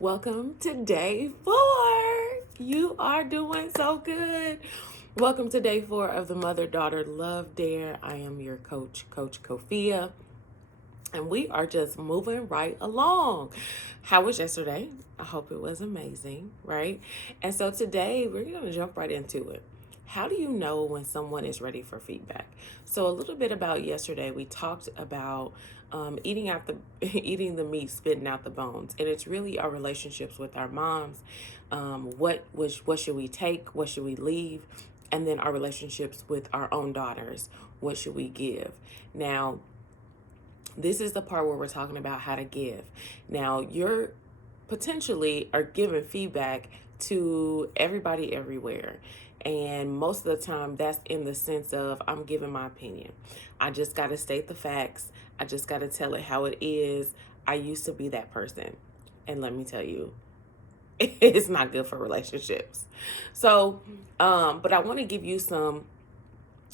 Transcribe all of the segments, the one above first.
Welcome to day 4. You are doing so good. Welcome to day 4 of the Mother Daughter Love Dare. I am your coach, Coach Kofia, and we are just moving right along. How was yesterday? I hope it was amazing, right? And so today we're going to jump right into it. How do you know when someone is ready for feedback? So a little bit about yesterday, we talked about eating out the eating the meat, spitting out the bones, and it's really our relationships with our moms. What should we take? What should we leave? And then our relationships with our own daughters. What should we give? Now, this is the part where we're talking about how to give. Now, you're potentially are giving feedback to everybody everywhere. And most of the time, that's in the sense of I'm giving my opinion. I just got to state the facts. I just got to tell it how it is. I used to be that person. And let me tell you, it's not good for relationships. So, but I want to give you some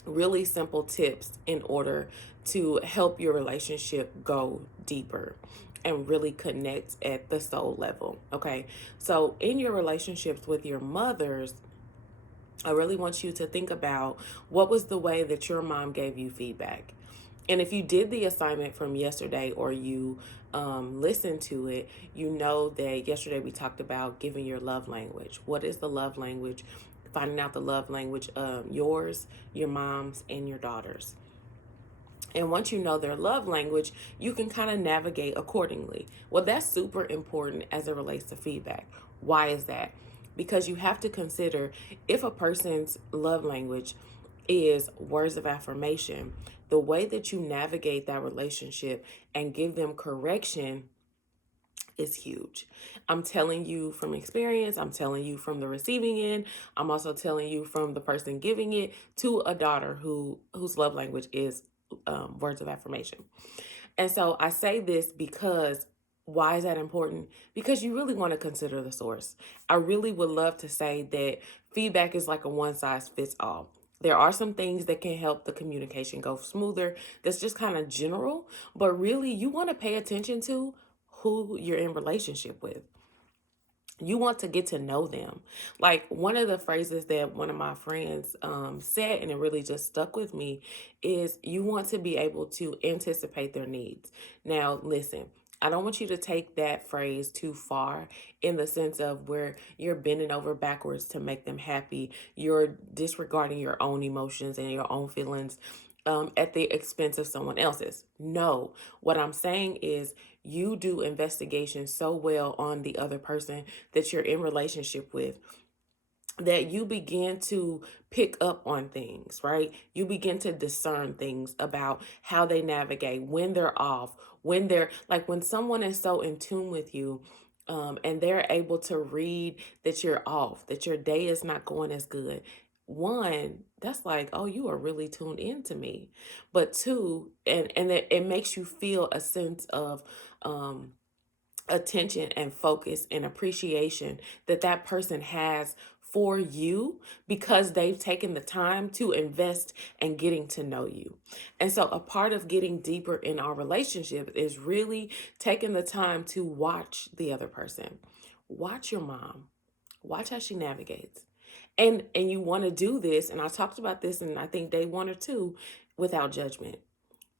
really simple tips in order to help your relationship go deeper and really connect at the soul level. Okay. So, in your relationships with your mothers, I really want you to think about what was the way that your mom gave you feedback. And if you did the assignment from yesterday or you listened to it, you know that yesterday we talked about giving your love language. What is the love language? Finding out the love language of yours, your mom's, and your daughter's. And once you know their love language, you can kind of navigate accordingly. Well, that's super important as it relates to feedback. Why is that? Because you have to consider if a person's love language is words of affirmation, the way that you navigate that relationship and give them correction is huge. I'm telling you from experience, I'm telling you from the receiving end, I'm also telling you from the person giving it to a daughter whose love language is words of affirmation. And so I say this because why is that important? Because you really want to consider the source. I really would love to say that feedback is like a one size fits all. There are some things that can help the communication go smoother. That's just kind of general, but really you want to pay attention to who you're in relationship with. You want to get to know them. Like one of the phrases that one of my friends said, and it really just stuck with me, is you want to be able to anticipate their needs. Now, listen, I don't want you to take that phrase too far in the sense of where you're bending over backwards to make them happy. You're disregarding your own emotions and your own feelings at the expense of someone else's. No, what I'm saying is you do investigation so well on the other person that you're in relationship with that you begin to pick up on things, right? You begin to discern things about how they navigate, when they're off, when they're like when someone is so in tune with you. And they're able to read that you're off, that your day is not going as good. One, that's like, oh, you are really tuned into me. But two, and it makes you feel a sense of attention and focus and appreciation that that person has for you because they've taken the time to invest in getting to know you. And so a part of getting deeper in our relationship is really taking the time to watch the other person. Watch your mom. Watch how she navigates. And you want to do this, and I talked about this in I think day 1 or 2, without judgment.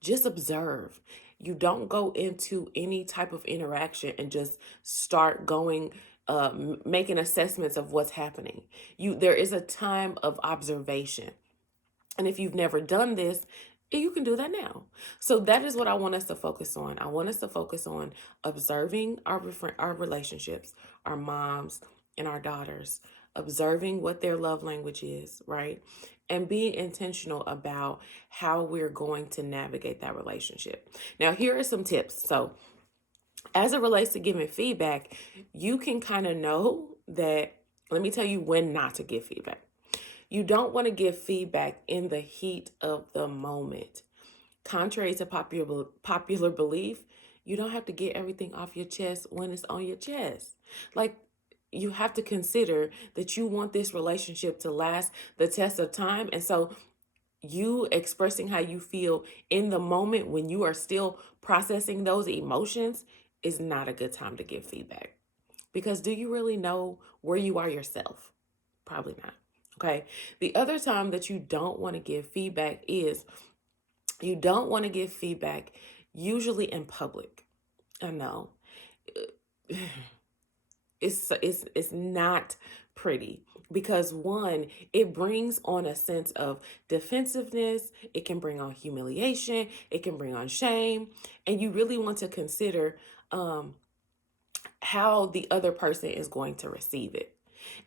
Just observe. You don't go into any type of interaction and just start going making assessments of what's happening. There is a time of observation. And if you've never done this, you can do that now. So that is what I want us to focus on. I want us to focus on observing our relationships, our moms and our daughters, observing what their love language is, right? And being intentional about how we're going to navigate that relationship. Now, here are some tips. So, as it relates to giving feedback, you can kind of know that, let me tell you when not to give feedback. You don't want to give feedback in the heat of the moment. Contrary to popular belief, you don't have to get everything off your chest when it's on your chest. Like you have to consider that you want this relationship to last the test of time. And so you expressing how you feel in the moment when you are still processing those emotions is not a good time to give feedback. Because do you really know where you are yourself? Probably not. Okay. The other time that you don't want to give feedback is you don't want to give feedback usually in public. I know. It's not pretty because one, it brings on a sense of defensiveness, it can bring on humiliation, it can bring on shame, and you really want to consider um how the other person is going to receive it.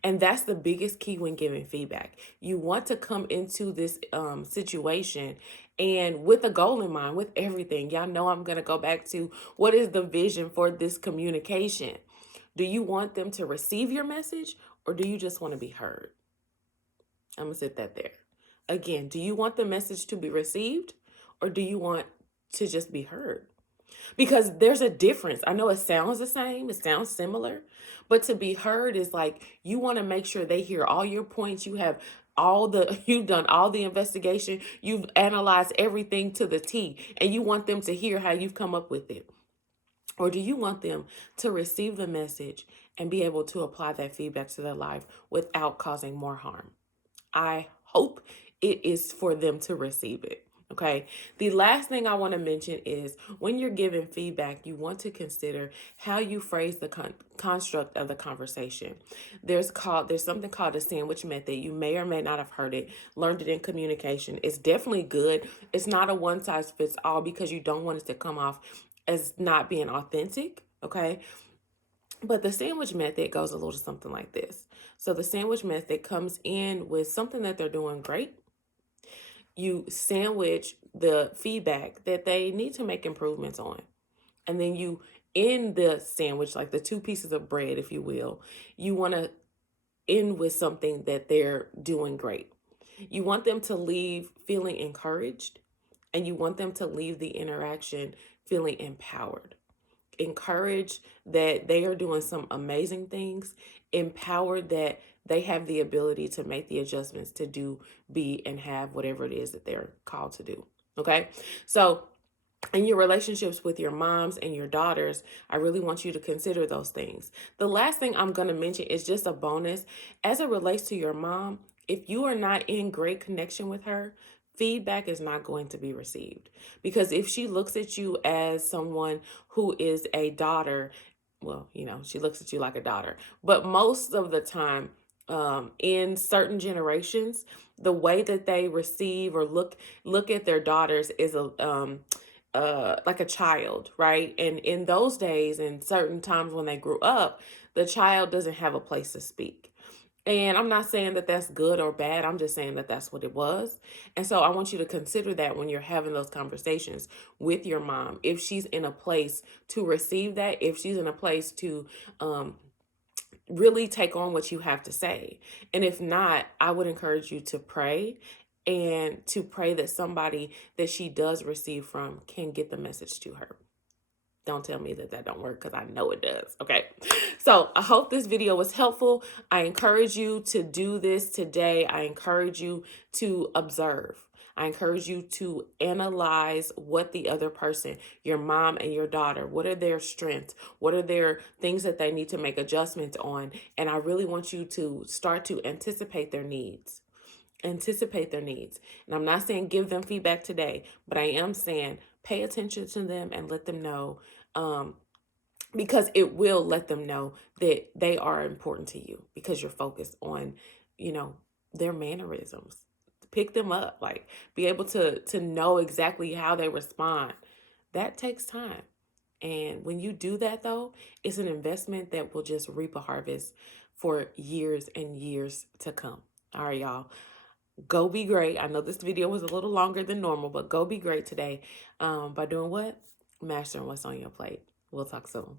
And that's the biggest key when giving feedback. You want to come into this situation and with a goal in mind, with everything. Y'all know I'm going to go back to what is the vision for this communication? Do you want them to receive your message or do you just want to be heard? I'm going to sit that there. Again, do you want the message to be received or do you want to just be heard? Because there's a difference. I know it sounds the same, it sounds similar, but to be heard is like you want to make sure they hear all your points. You've done all the investigation, you've analyzed everything to the T, and you want them to hear how you've come up with it. Or do you want them to receive the message and be able to apply that feedback to their life without causing more harm? I hope it is for them to receive it. Okay. The last thing I want to mention is when you're giving feedback, you want to consider how you phrase the construct of the conversation. There's something called the sandwich method. You may or may not have heard it, learned it in communication. It's definitely good. It's not a one size fits all because you don't want it to come off as not being authentic. Okay. But the sandwich method goes a little something like this. So the sandwich method comes in with something that they're doing great. You sandwich the feedback that they need to make improvements on. And then you, in the sandwich, like the two pieces of bread, if you will, you want to end with something that they're doing great. You want them to leave feeling encouraged and you want them to leave the interaction feeling empowered. Encouraged that they are doing some amazing things, empowered that they have the ability to make the adjustments to do, be, and have whatever it is that they're called to do. Okay. So in your relationships with your moms and your daughters, I really want you to consider those things. The last thing I'm going to mention is just a bonus as it relates to your mom. If you are not in great connection with her, feedback is not going to be received. Because if she looks at you as someone who is a daughter, well, she looks at you like a daughter. But most of the time, in certain generations, the way that they receive or look at their daughters is like a child, right? And in those days and certain times when they grew up, the child doesn't have a place to speak. And I'm not saying that that's good or bad. I'm just saying that that's what it was. And so I want you to consider that when you're having those conversations with your mom. If she's in a place to receive that, if she's in a place to really take on what you have to say. And if not, I would encourage you to pray and to pray that somebody that she does receive from can get the message to her. Don't tell me that don't work because I know it does. Okay. So I hope this video was helpful. I encourage you to do this today. I encourage you to observe. I encourage you to analyze what the other person, your mom and your daughter, what are their strengths? What are their things that they need to make adjustments on? And I really want you to start to anticipate their needs. Anticipate their needs. And I'm not saying give them feedback today, but I am saying pay attention to them and let them know, because it will let them know that they are important to you because you're focused on, their mannerisms. Pick them up, like be able to know exactly how they respond. That takes time. And when you do that, though, it's an investment that will just reap a harvest for years and years to come. All right, y'all. Go be great. I know this video was a little longer than normal, but go be great today by doing what? Mastering what's on your plate. We'll talk soon.